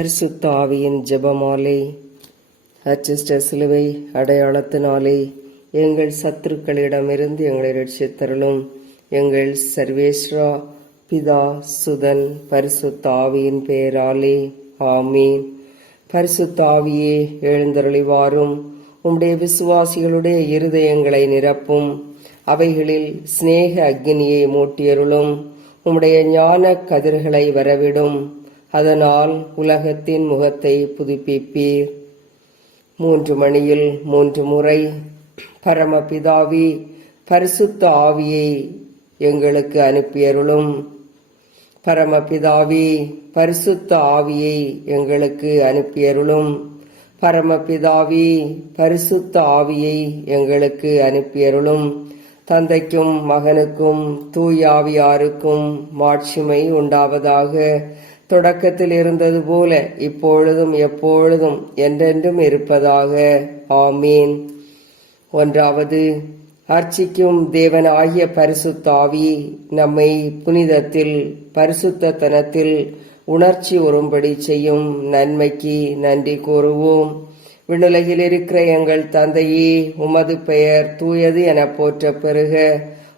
பரிசுத்த ஆவியின் ஜெபமாலே. அச்சிஷ்ட சிலுவை அடையாளத்தினாலே எங்கள் சத்துருக்களிடமிருந்து எங்களை ரட்சித்தருளும் எங்கள் சர்வேஸ்வரா பிதா சுதன் பரிசுத்த ஆவியின் பெயராலே ஆமீன். பரிசுத்த ஆவியே எழுந்தருளி வாரும் உம்முடைய விசுவாசிகளுடைய இருதயங்களை நிரப்பும். அவைகளில் சிநேக அக்னியை மூட்டியருளும். உம்முடைய ஞான கதிர்களை வரவிடும். அதனால் உலகத்தின் முகத்தை புதுப்பிப்பீர். மூன்று மணியில் மூன்று முறை பரமபிதாவி பரிசுத்த ஆவியை எங்களுக்கு அனுப்பியருளும். பரமபிதாவி பரிசுத்த ஆவியை எங்களுக்கு அனுப்பியருளும். பரமபிதாவி பரிசுத்த ஆவியை எங்களுக்கு அனுப்பியருளும். தந்தைக்கும் மகனுக்கும் தூயாவியாருக்கும் மாட்சிமை உண்டாவதாக தொடக்கத்தில் இருந்தது போல இப்பொழுதும் எப்பொழுதும் என்றென்றும் இருப்பதாக. ஆமீன். ஒன்றாவது அர்ச்சிக்கும் தேவனாகிய பரிசுத்தாவி நம்மை புனிதத்தில் பரிசுத்தனத்தில் உணர்ச்சி உறும்படி செய்யும் நன்மைக்கு நன்றி கூறுவோம். விண்ணுலகில் இருக்கிற எங்கள் தந்தையே உமது பெயர் தூயது என போற்ற பெறுக.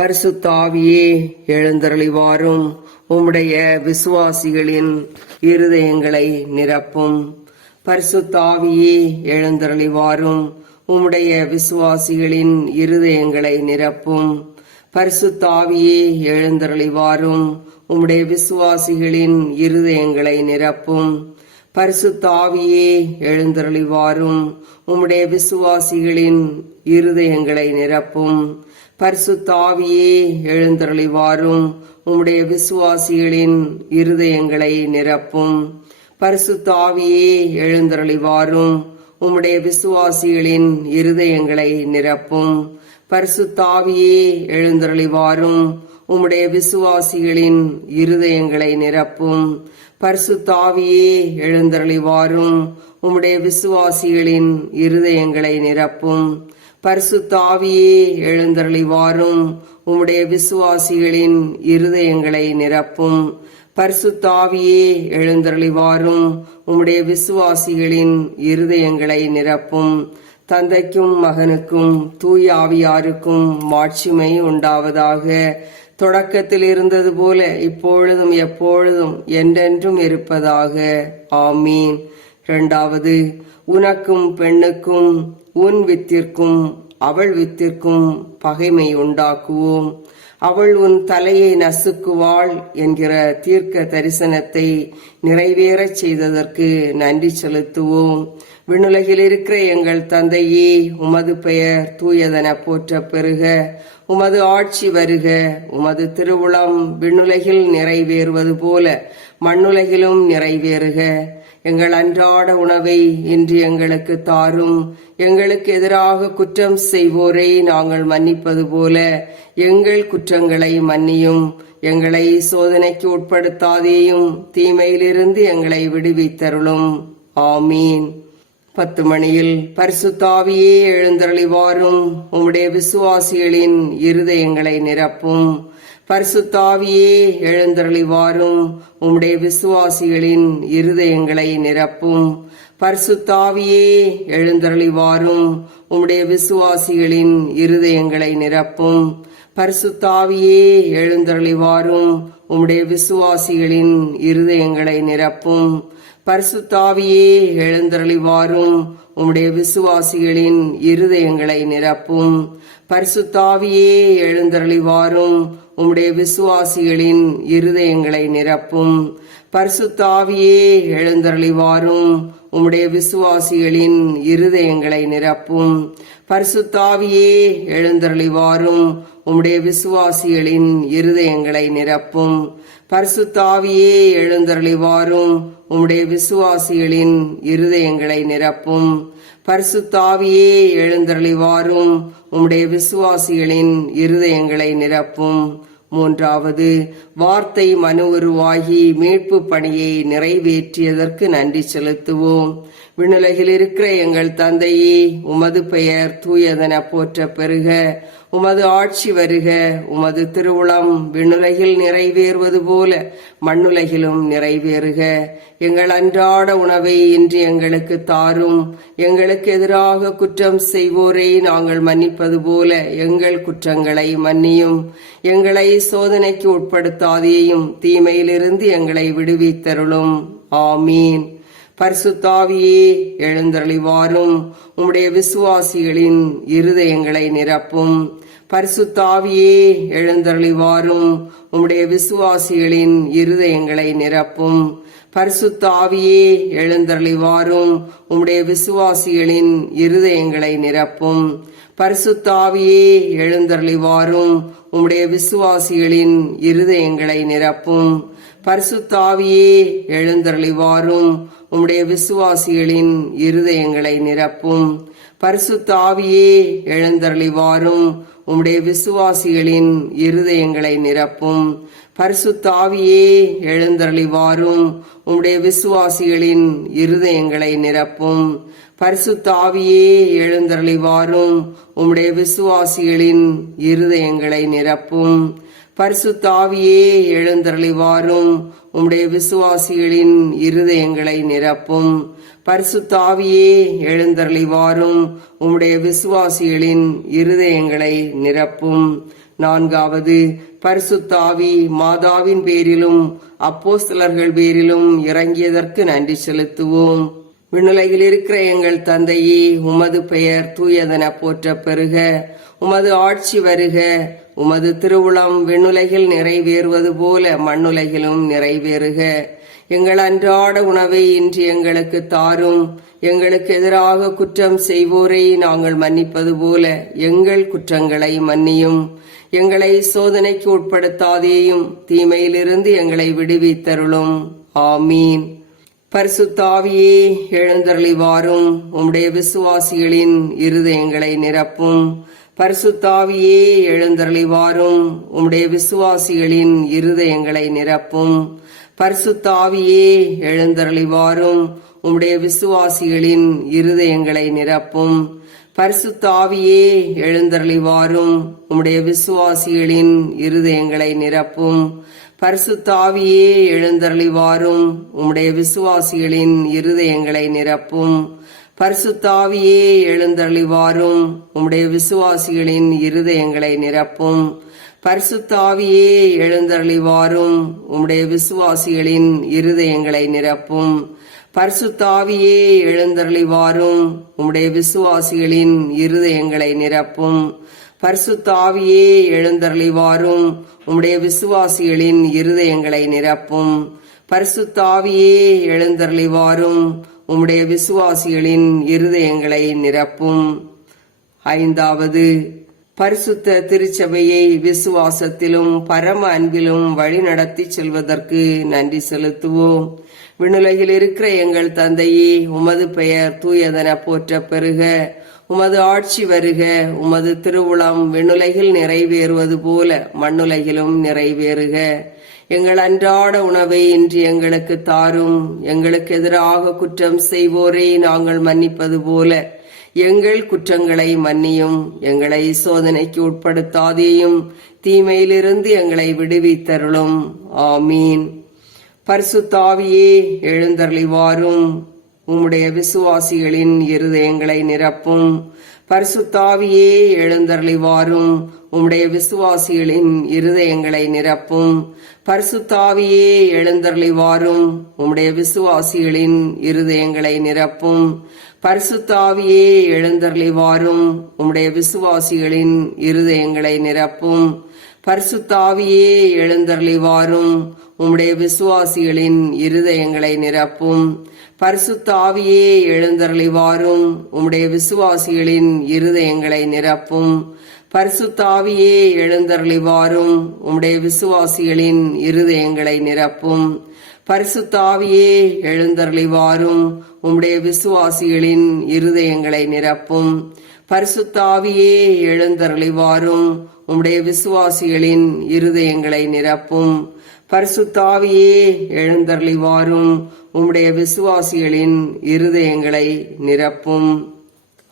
பரிசுத்தாவியே எழுந்தருளி வாரும் உம்முடைய விசுவாசிகளின் இருதயங்களை நிரப்பும். பரிசுத்தாவியே எழுந்தருளி வாரும் உம்முடைய விசுவாசிகளின் இருதயங்களை நிரப்பும். பரிசுத்தாவியே எழுந்தருளி வாரும் உம்முடைய விசுவாசிகளின் இருதயங்களை நிரப்பும். பரிசுத்தாவியே எழுந்தருளி வாரும் உம்முடைய விசுவாசிகளின் இருதயங்களை நிரப்பும். பரிசுத்தாவியே எழுந்தருளி வாரும் உம்முடைய விசுவாசிகளின் இருதயங்களை நிரப்பும். பரிசுத்தாவியே எழுந்தருளி வாரும் உம்முடைய விசுவாசிகளின் இருதயங்களை நிரப்பும். பரிசுத்தாவியே எழுந்தருளி வாரும் உம்முடைய விசுவாசிகளின் இருதயங்களை நிரப்பும். பரிசுத்தாவியே எழுந்தருளி வாரும் உம்முடைய விசுவாசிகளின் இருதயங்களை நிரப்பும். பரிசுத்தாவியே எழுந்தருளி வாரும் உம்முடைய விசுவாசிகளின் இருதயங்களை நிரப்பும். பரிசுத்தாவியே எழுந்தருளி வாரும் உம்முடைய விசுவாசிகளின் இருதயங்களை நிரப்பும். தந்தைக்கும் மகனுக்கும் தூய் ஆவியாருக்கும் மாட்சிமை உண்டாவதாக. தொடக்கத்தில் இருந்தது போல இப்பொழுதும் எப்பொழுதும் என்றென்றும் இருப்பதாக. ஆமீன். இரண்டாவது உனக்கும் பெண்ணுக்கும் உன் வித்திற்கும் அவள் வித்திற்கும் பகைமை உண்டாக்குவோம். அவள் உன் தலையை நசுக்குவாள் என்கிற தீர்க்க தரிசனத்தை நிறைவேறச் செய்ததற்கு நன்றி செலுத்துவோம். விண்ணுலகில் இருக்கிற எங்கள் தந்தையே உமது பெயர் தூயதன போற்ற பெறுக உமது ஆட்சி வருக. உமது திருவுளம் விண்ணுலகில் நிறைவேறுவது போல மண்ணுலகிலும் நிறைவேறுக. எங்கள் அன்றாட உணவை இன்று எங்களுக்கு தாரும். எங்களுக்கு எதிராக குற்றம் செய்வோரை நாங்கள் மன்னிப்பது போல எங்கள் குற்றங்களை மன்னியும். எங்களை சோதனைக்கு உட்படுத்தாதேயும் தீமையிலிருந்து எங்களை விடுவித்தருளும். ஆமீன். பத்து மணியில் பரிசுத்தாவியே எழுந்தருளிவாரும். உம்முடைய விசுவாசிகளின் இருதயங்களை நிரப்பும். பரிசுத்தாவியே எழுந்தருளி வாரும் உம்முடைய விசுவாசிகளின் இருதயங்களை நிரப்பும். பரிசுத்தாவியே எழுந்தருளி வாரும் உம்முடைய விசுவாசிகளின் இருதயங்களை நிரப்பும். பரிசுத்தாவியே எழுந்தருளி வாரும் உம்முடைய விசுவாசிகளின் இருதயங்களை நிரப்பும். பரிசுத்தாவியே எழுந்தருளி வாரும் உம்முடைய விசுவாசிகளின் இருதயங்களை நிரப்பும். பரிசுத்தாவியே எழுந்தருளி வாரும் உம்முடைய விசுவாசிகளின் இருதயங்களை நிரப்பும். பரிசுத்தாவியே எழுந்தருளி வாரும் உம்முடைய விசுவாசிகளின் இருதயங்களை நிரப்பும். பரிசுத்தாவியே எழுந்தருளி வாரும் உம்முடைய விசுவாசிகளின் இருதயங்களை நிரப்பும். பரிசுத்தாவியே எழுந்தருளிவாரும். உம்முடைய விசுவாசிகளின் இருதயங்களை நிரப்பும். பரிசுத்தாவியே எழுந்தருளிவாரும். உம்முடைய விசுவாசிகளின் இருதயங்களை நிரப்பும். மூன்றாவது வார்த்தை மனு உருவாகி மீட்பு பணியை நிறைவேற்றியதற்கு நன்றி செலுத்துவோம். விண்ணுலகில் இருக்கிற எங்கள் தந்தையே உமது பெயர் தூயதென போற்ற பெருக உமது ஆட்சி வருக. உமது திருவுளம் விண்ணுலகில் நிறைவேறுவது போல மண்ணுலகிலும் நிறைவேறுக. எங்கள் அன்றாட உணவை இன்று எங்களுக்கு தாரும். எங்களுக்கு எதிராக குற்றம் செய்வோரை நாங்கள் மன்னிப்பது போல எங்கள் குற்றங்களை மன்னியும். எங்களை சோதனைக்கு உட்படுத்தாதேயும் தீமையிலிருந்து எங்களை விடுவித்தருளும். ஆமீன். பரிசுத்தாவியே எழுந்தருளி வாரும் உம்முடைய விசுவாசிகளின் இருதயங்களை நிரப்பும். பரிசுத்தாவியே எழுந்தருளி வாரும் உம்முடைய விசுவாசிகளின் இருதயங்களை நிரப்பும். பரிசுத்தாவியே எழுந்தருளி வாரும் உம்முடைய விசுவாசிகளின் இருதயங்களை நிரப்பும். பரிசுத்தாவியே எழுந்தருளி வாரும் உம்முடைய விசுவாசிகளின் இருதயங்களை நிரப்பும். பரிசுத்தாவியே எழுந்தருளி வாரும் உம்முடைய விசுவாசிகளின் இருதயங்களை நிரப்பும். பரிசுத்தாவியே எழுந்தருளி வாரும் உம்முடைய விசுவாசிகளின் இருதயங்களை நிரப்பும். பரிசுத்தாவியே எழுந்தருளிவாரும். உம்முடைய விசுவாசிகளின் இருதயங்களை நிரப்பும். பரிசுத்தாவியே எழுந்தருளிவாரும். உம்முடைய விசுவாசிகளின் இருதயங்களை நிரப்பும். பரிசுத்தாவியே எழுந்தருளிவாரும். உம்முடைய விசுவாசிகளின் இருதயங்களை நிரப்பும். பரிசுத்தாவியே எழுந்தருளி வாரும் உம்முடைய விசுவாசிகளின் இருதயங்களை நிரப்பும். நான்காவது பரிசுத்தாவி மாதாவின் பேரிலும் அப்போஸ்தலர்கள் பேரிலும் இறங்கியதற்கு நன்றி செலுத்துவோம். விண்ணுலகில் இருக்கிற எங்கள் தந்தையே உமது பெயர் தூயதன போற்ற பெருக. உமது ஆட்சி வருக. உமது திருவுளம் விண்ணுலகில் நிறைவேறுவது போல மண்ணுலகிலும் நிறைவேறுக. எங்கள் அன்றாட உணவை இன்று எங்களுக்கு தாரும். எங்களுக்கு எதிராக குற்றம் செய்வோரை நாங்கள் மன்னிப்பது போல எங்கள் குற்றங்களை மன்னியும். எங்களை சோதனைக்கு உட்படுத்தாதேயும் தீமையிலிருந்து எங்களை விடுவித்தருளும். ஆமீன். பரிசுத்தாவியே எழுந்தருளி வாரும் உம்முடைய விசுவாசிகளின் இருதயங்களை நிரப்பும். பரிசுத்தாவியே எழுந்தருளி வாரும் உம்முடைய விசுவாசிகளின் இருதயங்களை நிரப்பும். பரிசுத்தாவியே எழுந்தருளிவாரும். உம்முடைய விசுவாசிகளின் இருதயங்களை நிரப்பும். பரிசுத்தாவியே எழுந்தருளிவாரும். உம்முடைய விசுவாசிகளின் இருதயங்களை நிரப்பும். பரிசுத்தாவியே எழுந்தருளிவாரும். உம்முடைய விசுவாசிகளின் இருதயங்களை நிரப்பும். பரிசுத்தாவியே எழுந்தருளிவாரும். உம்முடைய விசுவாசிகளின் இருதயங்களை நிரப்பும். பரிசுத்தாவியே எழுந்தருளிவாரும். உம்முடைய விசுவாசிகளின் இருதயங்களை நிரப்பும். பரிசுத்தாவியே எழுந்தருளி வாரும் உம்முடைய விசுவாசிகளின் இருதயங்களை நிரப்பும். பரிசுத்தாவியே எழுந்தருளிவாரும். உம்முடைய விசுவாசிகளின் இருதயங்களை நிரப்பும். பரிசுத்தாவியே எழுந்தருளிவாரும். உம்முடைய விசுவாசிகளின் இருதயங்களை நிரப்பும். ஐந்தாவது பரிசுத்த திருச்சபையை விசுவாசத்திலும் பரம அன்பிலும் வழிநடத்தி செல்வதற்கு நன்றி செலுத்துவோம். விண்ணுலகில் இருக்கிற எங்கள் தந்தையே உமது பெயர் தூயதன போற்ற பெருக உமது ஆட்சி வருக. உமது திருவுளம் விண்ணுலகில் நிறைவேறுவது போல மண்ணுலகிலும் நிறைவேறுக. எங்கள் அன்றாட உணவை இன்று எங்களுக்கு தாரும். எங்களுக்கு எதிராக குற்றம் செய்வோரை நாங்கள் மன்னிப்பது போல எங்கள் குற்றங்களை மன்னியும் எங்களை சோதனைக்கு உட்படுத்தாதேயும் தீமையிலிருந்து எங்களை விடுவித்தருளும். ஆமீன். பரிசுத்தாவியே எழுந்தருளி வாரும் உம்முடைய விசுவாசிகளின் இருதயங்களை நிரப்பும். பரிசுத்தாவியே எழுந்தருளிவாரும். உம்முடைய விசுவாசிகளின் இருதயங்களை நிரப்பும். பரிசுத்தாவியே எழுந்தருளிவாரும். உம்முடைய விசுவாசிகளின் இருதயங்களை நிரப்பும். பரிசுத்தாவியே எழுந்தருளி வாரும் உம்முடைய விசுவாசிகளின் இருதயங்களை நிரப்பும். பரிசுத்தாவியே எழுந்தருளி வாரும் உம்முடைய விசுவாசிகளின் இருதயங்களை நிரப்பும். பரிசுத்தாவியே எழுந்தருளி வாரும் உம்முடைய விசுவாசிகளின் இருதயங்களை நிரப்பும். பரிசுத்தாவியே எழுந்தருளி வாரும் உம்முடைய விசுவாசிகளின் இருதயங்களை நிரப்பும். பரிசுத்தாவியே எழுந்தருளிவாரும். உம்முடைய விசுவாசிகளின் இருதயங்களை நிரப்பும். பரிசுத்தாவியே எழுந்தருளிவாரும். உம்முடைய விசுவாசிகளின் இருதயங்களை நிரப்பும். பரிசுத்தாவியே எழுந்தருளிவாரும். உம்முடைய விசுவாசிகளின் இருதயங்களை நிரப்பும்.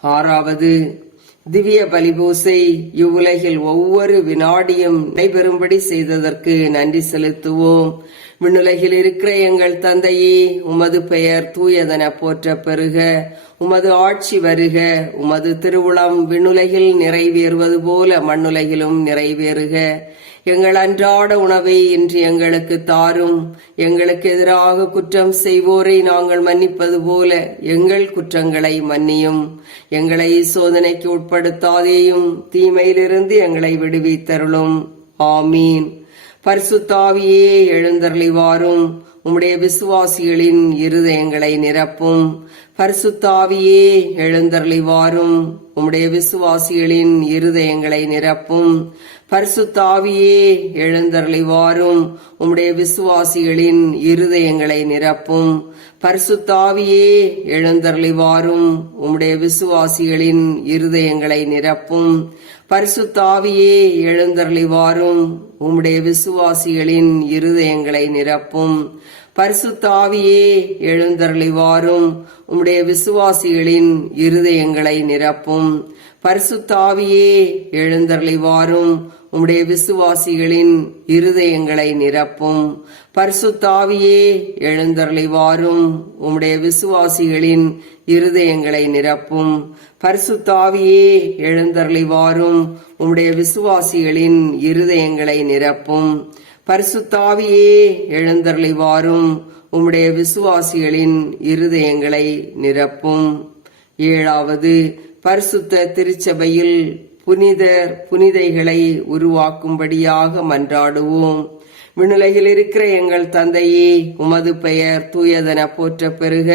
ஆறாவது திவ்ய பலிபூசை இவ்வுலகில் ஒவ்வொரு வினாடியும் நடைபெறும்படி செய்ததற்கு நன்றி செலுத்துவோம். விண்ணுலகில் இருக்கிற எங்கள் தந்தையே உமது பெயர் தூயதன போற்ற பெறுக. உமது ஆட்சி வருக. உமது திருவுளம் விண்ணுலகில் நிறைவேறுவது போல மண்ணுலகிலும் நிறைவேறுக. எங்கள் அன்றாட உணவை இன்று எங்களுக்கு தாரும். எங்களுக்கு எதிராக குற்றம் செய்வோரை நாங்கள் மன்னிப்பது போல எங்கள் குற்றங்களை மன்னியும். எங்களை சோதனைக்கு உட்படுத்தாதேயும் தீமையிலிருந்து எங்களை விடுவித்தருளும். ஆமீன். பரிசுத்தாவியே எழுந்தருளி வாரும் உம்முடைய விசுவாசிகளின் இருதயங்களை நிரப்பும். பரிசுத்தாவியே எழுந்தருளி வாரும் உம்முடைய விசுவாசிகளின் இருதயங்களை நிரப்பும். பரிசுத்தாவியே எழுந்தருளி வாரும் உம்முடைய விசுவாசிகளின் இருதயங்களை நிரப்பும். பரிசுத்தாவியே எழுந்தருளி வாரும் உம்முடைய விசுவாசிகளின் இருதயங்களை நிரப்பும். பரிசுத்தாவியே எழுந்தருளி வாரும் உம்முடைய விசுவாசிகளின் இருதயங்களை நிரப்பும். பரிசுத்தாவியே எழுந்தருளிவாரும். உம்முடைய விசுவாசிகளின் இருதயங்களை நிரப்பும். பரிசுத்தாவியே எழுந்தருளிவாரும். உம்முடைய விசுவாசிகளின் இருதயங்களை நிரப்பும். பரிசுத்தாவியே எழுந்தருளிவாரும். உம்முடைய விசுவாசிகளின் இருதயங்களை நிரப்பும். பரிசுத்தாவியே எழுந்தருளிவாரும். உம்முடைய விசுவாசிகளின் இருதயங்களை நிரப்பும். பரிசுத்தாவியே எழுந்தருளி வாரும் உம்முடைய விசுவாசிகளின் இருதயங்களை நிரப்பும். ஏழாவது பரிசுத்த திருச்சபையில் புனிதர் புனிதைகளை உருவாக்கும்படியாக மன்றாடுவோம். விண்ணுலகில் இருக்கிற எங்கள் தந்தையே உமது பெயர் தூயதன போற்ற பெறுக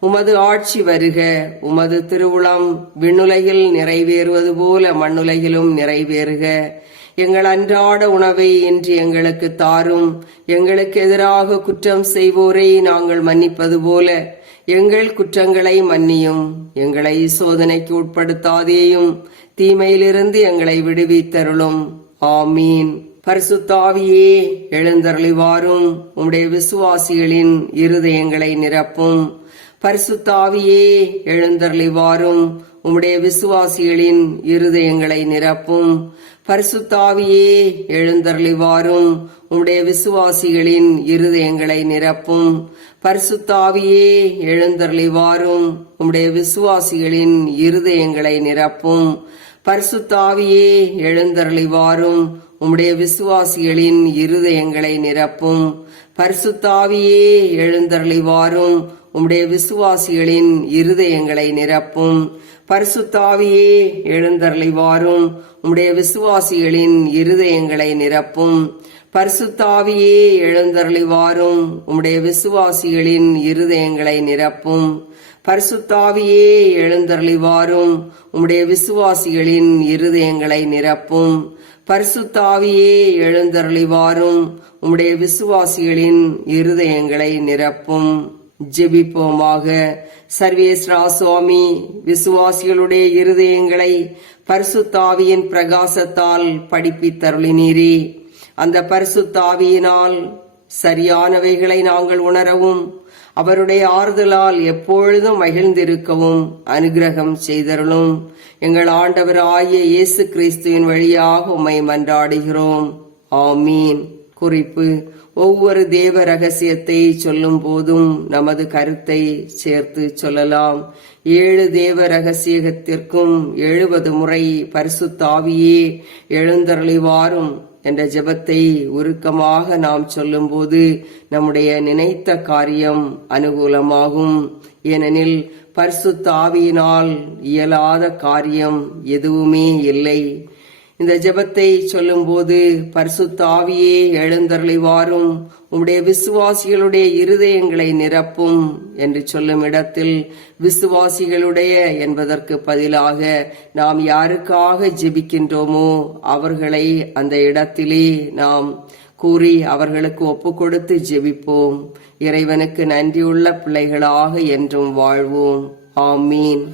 உமது ஆட்சி வருக. உமது திருவுளம் விண்ணுலகில் நிறைவேறுவது போல மண்ணுலகிலும் நிறைவேறுக. எங்கள் அன்றாட உணவை என்று எங்களுக்கு தாரும். எங்களுக்கு எதிராக குற்றம் செய்வோரை நாங்கள் மன்னிப்பது போல எங்கள் குற்றங்களை மன்னியும். எங்களை சோதனைக்கு உட்படுத்தாதேயும் தீமையிலிருந்து எங்களை விடுவித்தருளும். ஆமீன். பரிசுத்தாவியே எழுந்தருளிவாரும். உம்முடைய விசுவாசிகளின் இருதயங்களை நிரப்பும். பரிசுத்தாவியே எழுந்தருளிவாரும். உம்முடைய விசுவாசிகளின் இருதயங்களை நிரப்பும். பரிசுத்தாவியே எழுந்தருளிவாரும். உம்முடைய விசுவாசிகளின் இருதயங்களை நிரப்பும். பரிசுத்தாவியே எழுந்தருளிவாரும். உம்முடைய விசுவாசிகளின் இருதயங்களை நிரப்பும். பரிசுத்தாவியே எழுந்தருளிவாரும். உம்முடைய விசுவாசிகளின் இருதயங்களை நிரப்பும். பரிசுத்தாவியே எழுந்தருளிவாரும். உம்முடைய விசுவாசிகளின் இருதயங்களை நிரப்பும். பரிசுத்தாவியே எழுந்தருளி வாரும் உம்முடைய விசுவாசிகளின் இருதயங்களை நிரப்பும். பரிசுத்தாவியே எழுந்தருளி வாரும் உம்முடைய விசுவாசிகளின் இருதயங்களை நிரப்பும். பரிசுத்தாவியே எழுந்தருளி வாரும் உம்முடைய விசுவாசிகளின் இருதயங்களை நிரப்பும். பரிசுத்தாவியே எழுந்தருளி வாரும் உம்முடைய விசுவாசிகளின் இருதயங்களை நிரப்பும். ஜெபிப்போமாக. சர்வேஸ்ரா சுவாமி விசுவாசிகளுடைய இருதயங்களை பரிசுத்தாவியின் பிரகாசத்தால் படிப்பித்தருளினீரே. அந்த பரிசுத்தாவியினால் சரியானவைகளை நாங்கள் உணரவும் அவருடைய ஆறுதலால் எப்பொழுதும் மகிழ்ந்திருக்கவும் அனுகிரகம் செய்தருளும். எங்கள் ஆண்டவர் ஆகிய இயேசு கிறிஸ்துவின் வழியாக உம்மை மன்றாடுகிறோம். ஆமீன். குறிப்பு ஒவ்வொரு தேவ ரகசியத்தை சொல்லும் போதும் நமது கருத்தை சேர்த்து சொல்லலாம். ஏழு தேவ ரகசியத்திற்கும் எழுபது முறை பரிசுத்தாவியே எழுந்தருளிவாரும் என்ற ஜெபத்தை உருக்கமாக நாம் சொல்லும்போது நம்முடைய நினைத்த காரியம் அனுகூலமாகும். ஏனெனில் பரிசுத்தாவியினால் இயலாத காரியம் எதுவுமே இல்லை. இந்த ஜெபத்தை சொல்லும்போது பரிசுத்த ஆவியே எழுந்தருளி வாரும் உம்முடைய விசுவாசிகளுடைய இருதயங்களை நிரப்பும் என்று சொல்லும் இடத்தில் விசுவாசிகளுடைய என்பதற்கு பதிலாக நாம் யாருக்காக ஜெபிக்கின்றோமோ அவர்களை அந்த இடத்திலே நாம் கூறி அவர்களுக்கு ஒப்பு கொடுத்து ஜெபிப்போம். இறைவனுக்கு நன்றியுள்ள பிள்ளைகளாக என்றும் வாழ்வோம். ஆமீன்.